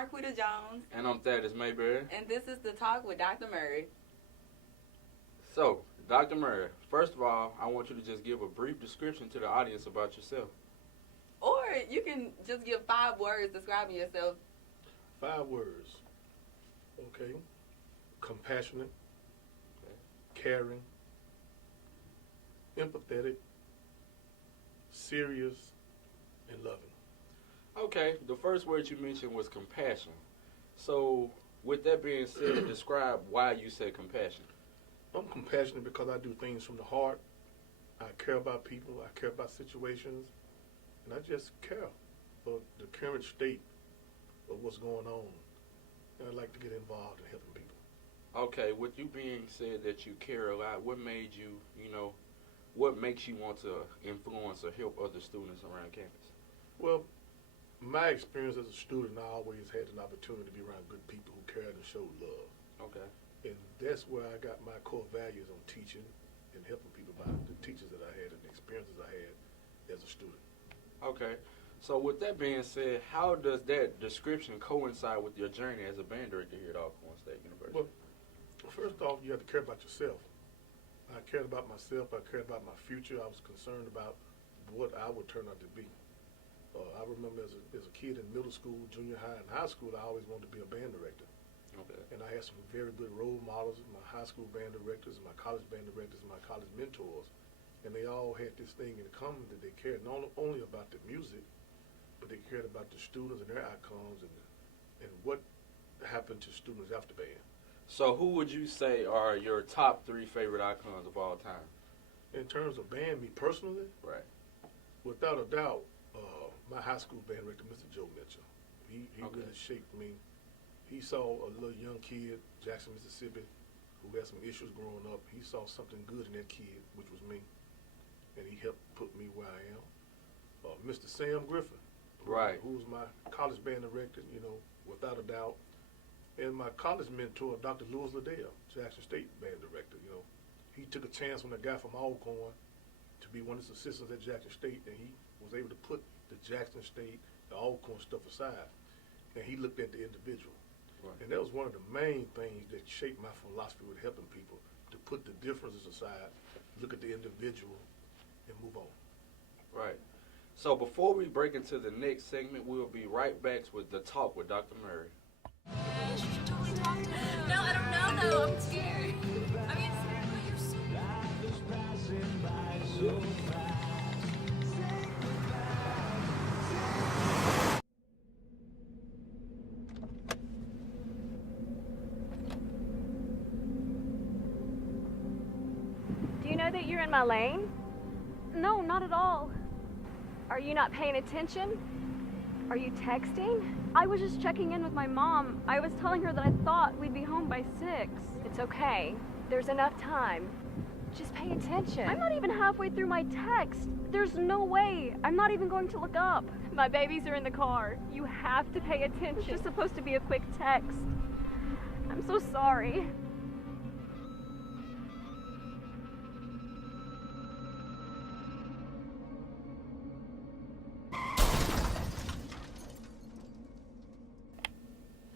Marquita Jones. And I'm Thaddus Mayberry. And this is The Talk with Dr. Murray. So, Dr. Murray, first of all, I want you to just give a brief description to the audience about yourself. Or you can just give 5 words describing yourself. 5 words. Okay. Compassionate, caring, empathetic, serious, and loving. Okay, the first word you mentioned was compassion. So, with that being said, describe why you said compassion. I'm compassionate because I do things from the heart. I care about people. I care about situations. And I just care for the current state of what's going on. And I like to get involved in helping people. Okay, with you being said that you care a lot, what made you, what makes you want to influence or help other students around campus? Well, my experience as a student, I always had an opportunity to be around good people who cared and showed love. Okay. And that's where I got my core values on teaching and helping people by the teachers that I had and the experiences I had as a student. Okay. So with that being said, how does that description coincide with your journey as a band director here at Alcorn State University? Well, first off, you have to care about yourself. I cared about myself. I cared about my future. I was concerned about what I would turn out to be. I remember as a kid in middle school, junior high, and high school, I always wanted to be a band director. Okay. And I had some very good role models, my high school band directors, my college band directors, my college mentors. And they all had this thing in common that they cared not only about the music, but they cared about the students and their outcomes and what happened to students after band. So who would you say are your top 3 favorite icons of all time? In terms of band, me personally, Right. without a doubt, my high school band director, Mr. Joe Mitchell, he Okay. really shaped me. He saw a little young kid, Jackson, Mississippi, who had some issues growing up. He saw something good in that kid, which was me, and he helped put me where I am. Mr. Sam Griffin, Right. who was my college band director, without a doubt, and my college mentor, Dr. Lewis Liddell, Jackson State band director. He took a chance on a guy from Alcorn to be one of his assistants at Jackson State, and he was able to put the Jackson State, the Alcorn stuff aside, and he looked at the individual. Right. And that was one of the main things that shaped my philosophy with helping people, to put the differences aside, look at the individual, and move on. Right. So before we break into the next segment, we'll be right back with The Talk with Dr. Murray. No, I don't know though. I'm scared. I mean, you're so Do you know that you're in my lane? No, not at all. Are you not paying attention? Are you texting? I was just checking in with my mom. I was telling her that I thought we'd be home by 6. It's okay. There's enough time. Just pay attention. I'm not even halfway through my text. There's no way. I'm not even going to look up. My babies are in the car. You have to pay attention. It's just supposed to be a quick text. I'm so sorry.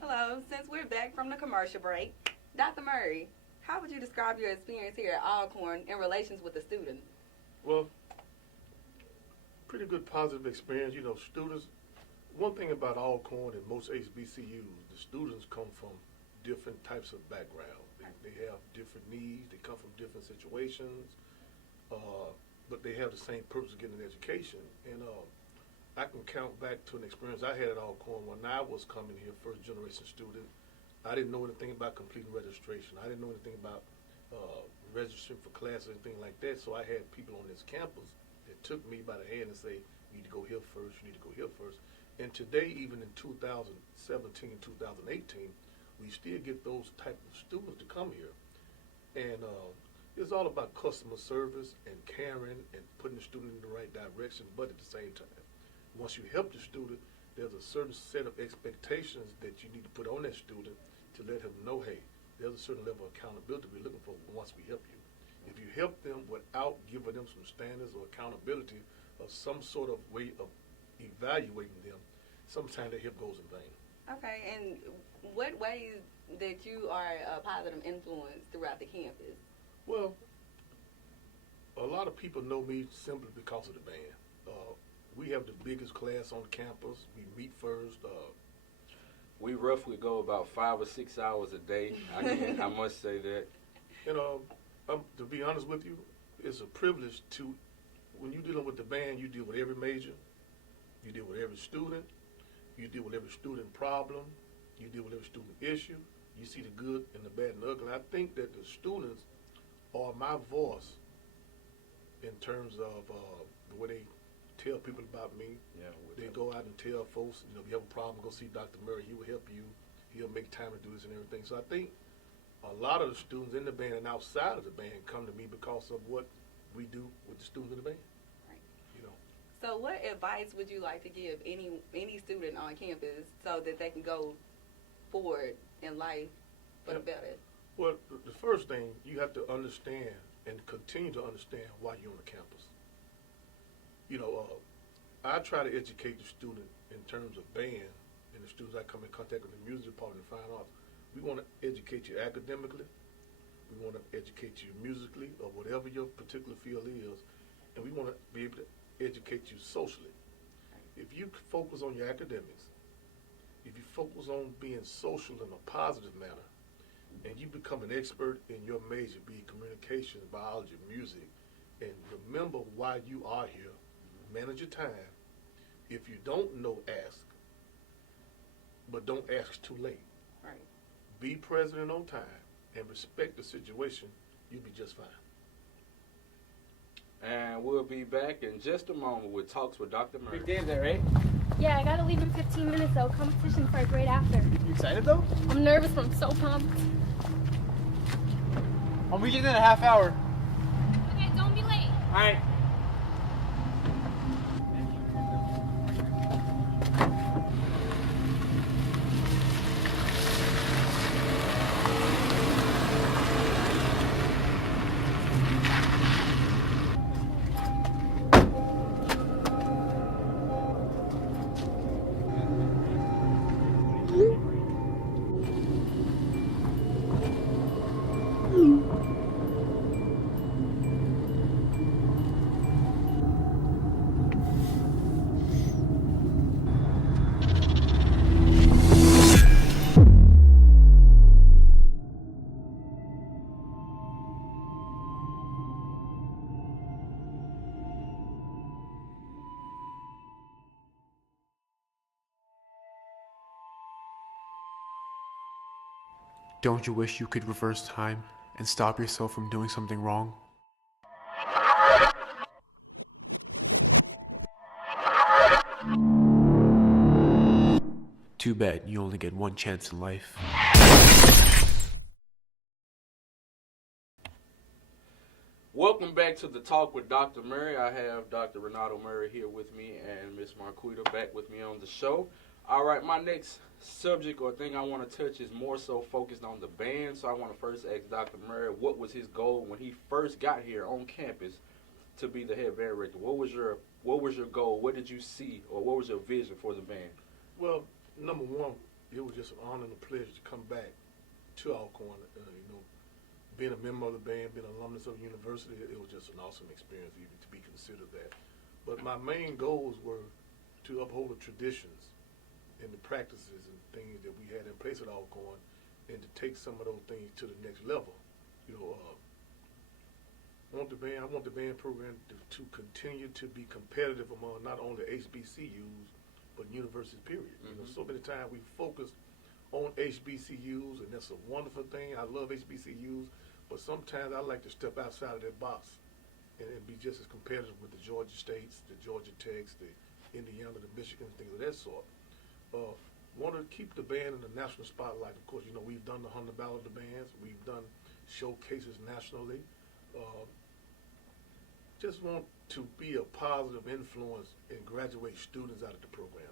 Hello, since we're back from the commercial break, Dr. Murray, how would you describe your experience here at Alcorn in relations with the students? Well, pretty good positive experience. Students, one thing about Alcorn and most HBCUs, the students come from different types of backgrounds. They have different needs. They come from different situations, but they have the same purpose of getting an education. And I can count back to an experience I had at Alcorn when I was coming here, first generation student. I didn't know anything about completing registration. I didn't know anything about registering for classes or anything like that. So I had people on this campus that took me by the hand and say, you need to go here first, you need to go here first. And today, even in 2017, 2018, we still get those type of students to come here. And it's all about customer service and caring and putting the student in the right direction, but at the same time, once you help the student, there's a certain set of expectations that you need to put on that student to let him know, hey, there's a certain level of accountability we're looking for once we help you. If you help them without giving them some standards or accountability or some sort of way of evaluating them, sometimes their help goes in vain. Okay, and what ways that you are a positive influence throughout the campus? Well, a lot of people know me simply because of the band. We have the biggest class on campus. We meet first. We roughly go about 5 or 6 hours a day. I must say that. And to be honest with you, it's a privilege to, when you're dealing with the band, you deal with every major, you deal with every student, you deal with every student problem, you deal with every student issue, you see the good and the bad and the ugly. I think that the students are my voice in terms of the way they tell people about me. Yeah, They go out and tell folks, you know, if you have a problem, go see Dr. Murray. He will help you. He'll make time to do this and everything. So I think a lot of the students in the band and outside of the band come to me because of what we do with the students in the band. Right. You know. So what advice would you like to give any student on campus so that they can go forward in life for the better? Well, the first thing, you have to understand and continue to understand why you're on the campus. You know, I try to educate the student in terms of band and the students I come in contact with the music department and fine arts. We want to educate you academically. We want to educate you musically or whatever your particular field is. And we want to be able to educate you socially. If you focus on your academics, if you focus on being social in a positive manner, and you become an expert in your major, be it communication, biology, music, and remember why you are here, manage your time. If you don't know, ask. But don't ask too late. Right. Be present and on time and respect the situation. You'll be just fine. And we'll be back in just a moment with Talks with Dr. Murray. Big day there, right? Yeah, I gotta leave in 15 minutes though. Competition starts right after. You excited though? I'm nervous, but I'm so pumped. I'll be getting in a half hour. Okay, don't be late. All right. Don't you wish you could reverse time and stop yourself from doing something wrong? Too bad you only get one chance in life. Welcome back to the Talk with Dr. Murray. I have Dr. Renato Murray here with me and Miss Marquita back with me on the show. All right, my next subject or thing I want to touch is more so focused on the band. So I want to first ask Dr. Murray, what was his goal when he first got here on campus to be the head band director? What was your goal? What did you see, or what was your vision for the band? Well, number one, it was just an honor and a pleasure to come back to Alcorn. You know, being a member of the band, being an alumnus of the university, it was just an awesome experience even to be considered that. But my main goals were to uphold the traditions and the practices and things that we had in place at Alcorn, and to take some of those things to the next level. You know, I want the band program to continue to be competitive among not only HBCUs, but universities, period. You know, so many times we focus on HBCUs, and that's a wonderful thing. I love HBCUs, but sometimes I like to step outside of that box and be just as competitive with the Georgia States, the Georgia Techs, the Indiana, the Michigan, things of that sort. Want to keep the band in the national spotlight. Of course, you know, we've done the 100 Ballad of the Bands. We've done showcases nationally. Just want to be a positive influence and graduate students out of the program.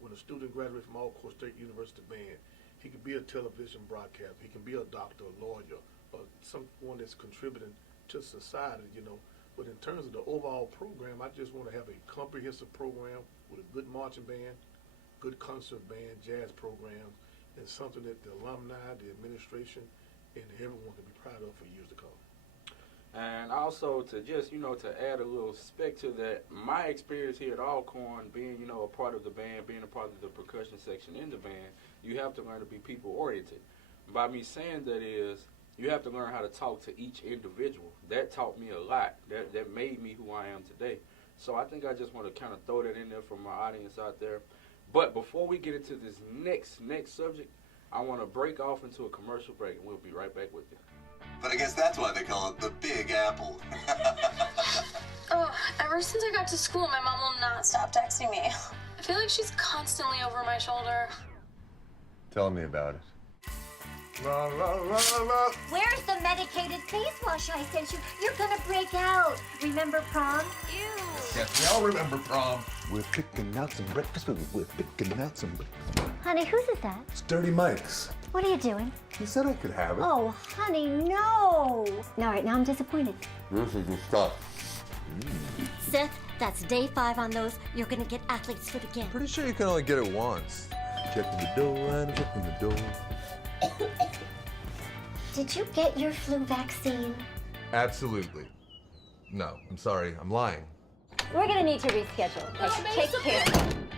When a student graduates from Alcorn State University Band, he can be a television broadcaster, he can be a doctor, a lawyer, or someone that's contributing to society, you know. But in terms of the overall program, I just want to have a comprehensive program with a good marching band, good concert band, jazz programs, and something that the alumni, the administration, and everyone can be proud of for years to come. And also to just, to add a little spec to that, my experience here at Alcorn, being, a part of the band, being a part of the percussion section in the band, you have to learn to be people-oriented. By me saying that is, you have to learn how to talk to each individual. That taught me a lot. That made me who I am today. So I think I just want to kind of throw that in there for my audience out there. But before we get into this next subject, I want to break off into a commercial break, and we'll be right back with you. But I guess that's why they call it the Big Apple. Oh, ever since I got to school, my mom will not stop texting me. I feel like she's constantly over my shoulder. Tell me about it. La, la, la, la. Where's the medicated face wash I sent you? You're gonna break out. Remember prom? Ew. Yes, we all remember prom. We're picking out some breakfast food. We're picking out some breakfast. Honey, whose is that? Sturdy Mike's. What are you doing? He said I could have it. Oh, honey, no. All right, now I'm disappointed. This is the stuff. Seth, that's day 5 on those. You're gonna get athlete's foot again. Pretty sure you can only get it once. Checking the door and checking the door. Did you get your flu vaccine? Absolutely. No, I'm sorry. I'm lying. We're gonna need to reschedule. Take care.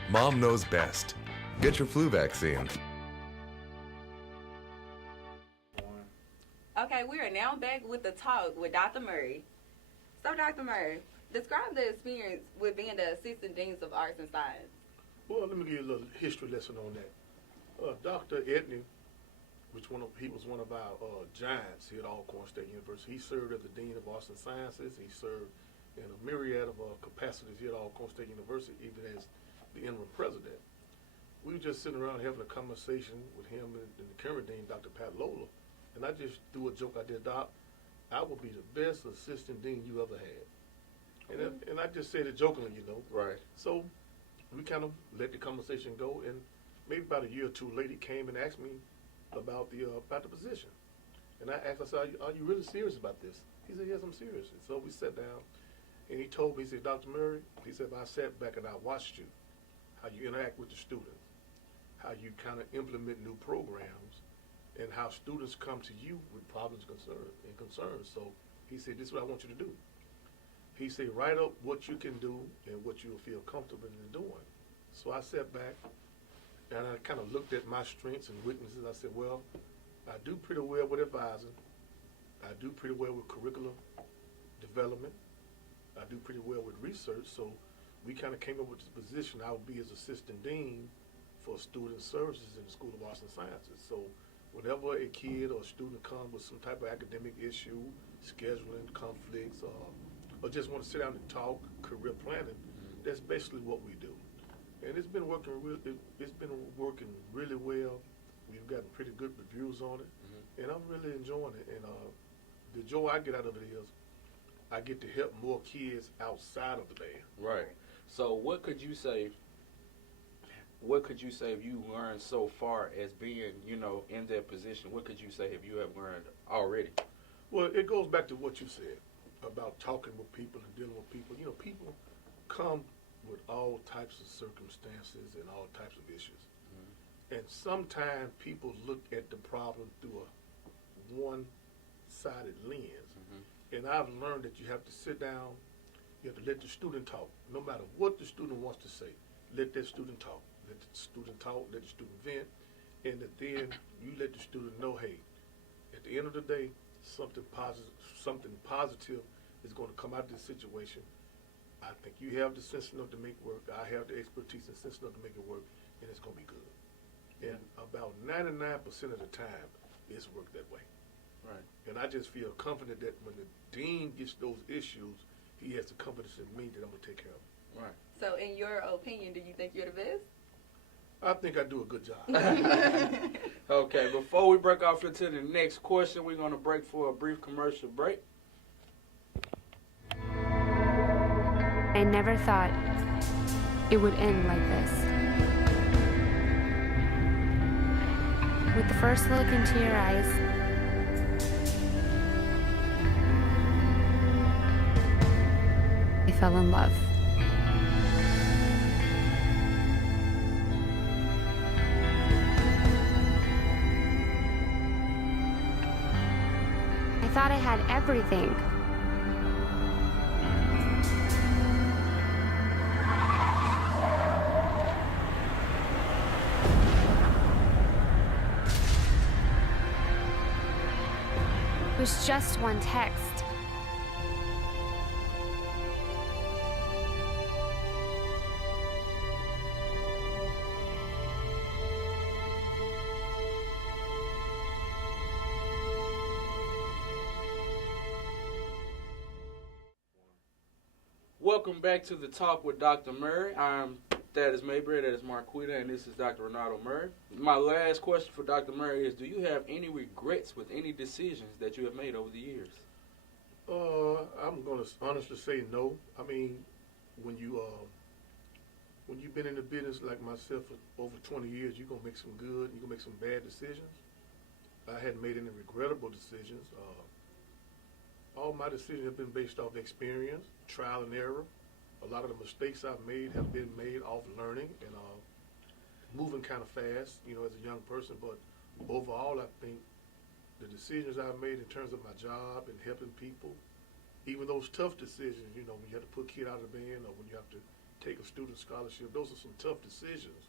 Mom knows best. Get your flu vaccine. Okay, we are now back with the talk with Dr. Murray. So, Dr. Murray, describe the experience with being the Assistant Deans of Arts and Science. Well, let me give you a little history lesson on that. Dr. Edney, he was one of our giants here at Alcorn State University. He served as the Dean of Arts and Sciences. He served in a myriad of capacities here at Alcorn State University, even as the interim president. We were just sitting around having a conversation with him and the current dean, Dr. Pat Lola, and I just threw a joke. I did, Doc, I will be the best assistant dean you ever had. And I just said it jokingly, Right. So we kind of let the conversation go, and maybe about a year or two later, he came and asked me about the position. And I asked, I said, are you really serious about this? He said, yes, I'm serious. And so we sat down, and he told me, he said, Dr. Murray, he said, I sat back and I watched you, how you interact with the students, how you kind of implement new programs, and how students come to you with problems and concerns. So he said, this is what I want you to do. He said, write up what you can do and what you'll feel comfortable in doing. So I sat back, and I kind of looked at my strengths and weaknesses. I said, well, I do pretty well with advising. I do pretty well with curriculum development. I do pretty well with research. So we kind of came up with this position. I would be as assistant dean for student services in the School of Arts and Sciences. So whenever a kid or student comes with some type of academic issue, scheduling conflicts, or just want to sit down and talk career planning, that's basically what we do. And it's been working really well. We've gotten pretty good reviews on it, and I'm really enjoying it. And the joy I get out of it is I get to help more kids outside of the band. Right. So what could you say if you learned so far as being, in that position? What could you say have learned already? Well, it goes back to what you said about talking with people and dealing with people. People come with all types of circumstances and all types of issues. And sometimes people look at the problem through a one-sided lens. And I've learned that you have to sit down, you have to let the student talk. No matter what the student wants to say, let that student talk. Let the student talk, let the student vent, and then you let the student know, hey, at the end of the day, something positive is going to come out of this situation. I think you have the sense enough to make it work. I have the expertise and sense enough to make it work, and it's going to be good. And about 99% of the time, it's worked that way. Right. And I just feel confident that when the dean gets those issues, he has the confidence in me that I'm going to take care of them. Right. So, in your opinion, do you think you're the best? I think I do a good job. Okay, before we break off into the next question, we're going to break for a brief commercial break. I never thought it would end like this. With the first look into your eyes, I fell in love. thought I had everything. It was just one text. Welcome back to the Talk with Dr. Murray. I'm Thaddus Mayberry, that is Marquita, and this is Dr. Renato Murray. My last question for Dr. Murray is, do you have any regrets with any decisions that you have made over the years? I'm going to honestly say no. I mean, when you've been in the business like myself for over 20 years, you're going to make some good, you're going to make some bad decisions. I hadn't made any regrettable decisions. All my decisions have been based off experience, trial and error. A lot of the mistakes I've made have been made off learning and moving kind of fast, as a young person. But overall, I think the decisions I've made in terms of my job and helping people, even those tough decisions, when you have to put a kid out of the band or when you have to take a student scholarship, those are some tough decisions.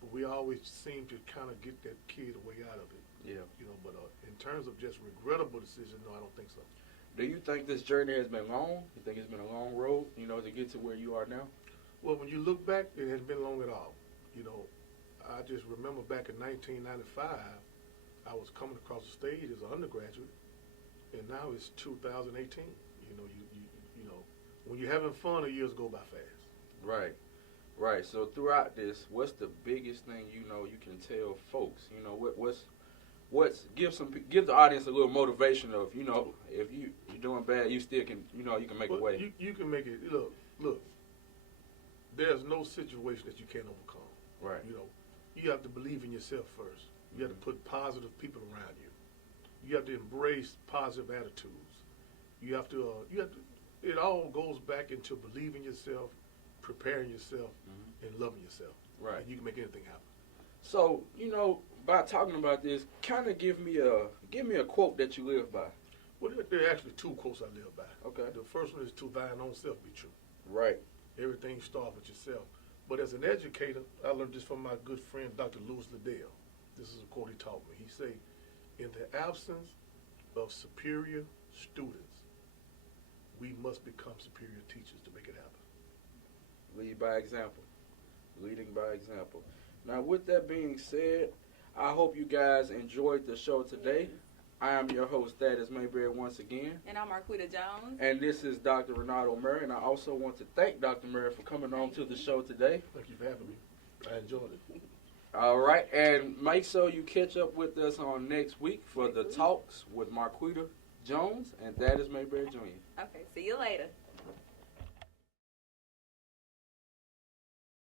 But we always seem to kind of get that kid a way out of it. Yeah. But in terms of just regrettable decisions, no, I don't think so. Do you think this journey has been long? You think it's been a long road, to get to where you are now? Well, when you look back, it hasn't been long at all. I just remember back in 1995, I was coming across the stage as an undergraduate, and now it's 2018. When you're having fun, the years go by fast. Right. So throughout this, what's the biggest thing you can tell folks? Give the audience a little motivation of if you're doing bad, you still can you can make a way. You can make it. Look. There's no situation that you can't overcome. Right. You have to believe in yourself first. You have to put positive people around you. You have to embrace positive attitudes. You have to. It all goes back into believing yourself, preparing yourself, and loving yourself. Right. And you can make anything happen. So by talking about this, kind of give me a quote that you live by. Well, there are actually two quotes I live by. Okay. The first one is, "To thine own self be true." Right. Everything starts with yourself. But as an educator, I learned this from my good friend, Dr. Lewis Liddell. This is a quote he taught me. He said, "In the absence of superior students, we must become superior teachers to make it happen." Lead by example. Leading by example. Now, with that being said, I hope you guys enjoyed the show today. I am your host, Thaddus Mayberry, once again. And I'm Marquita Jones. And this is Dr. Renato Murray. And I also want to thank Dr. Murray for coming on to the show today. Thank you for having me. I enjoyed it. All right. And make sure you catch up with us on next week for the talks with Marquita Jones and Thaddus Mayberry Jr. Okay. See you later.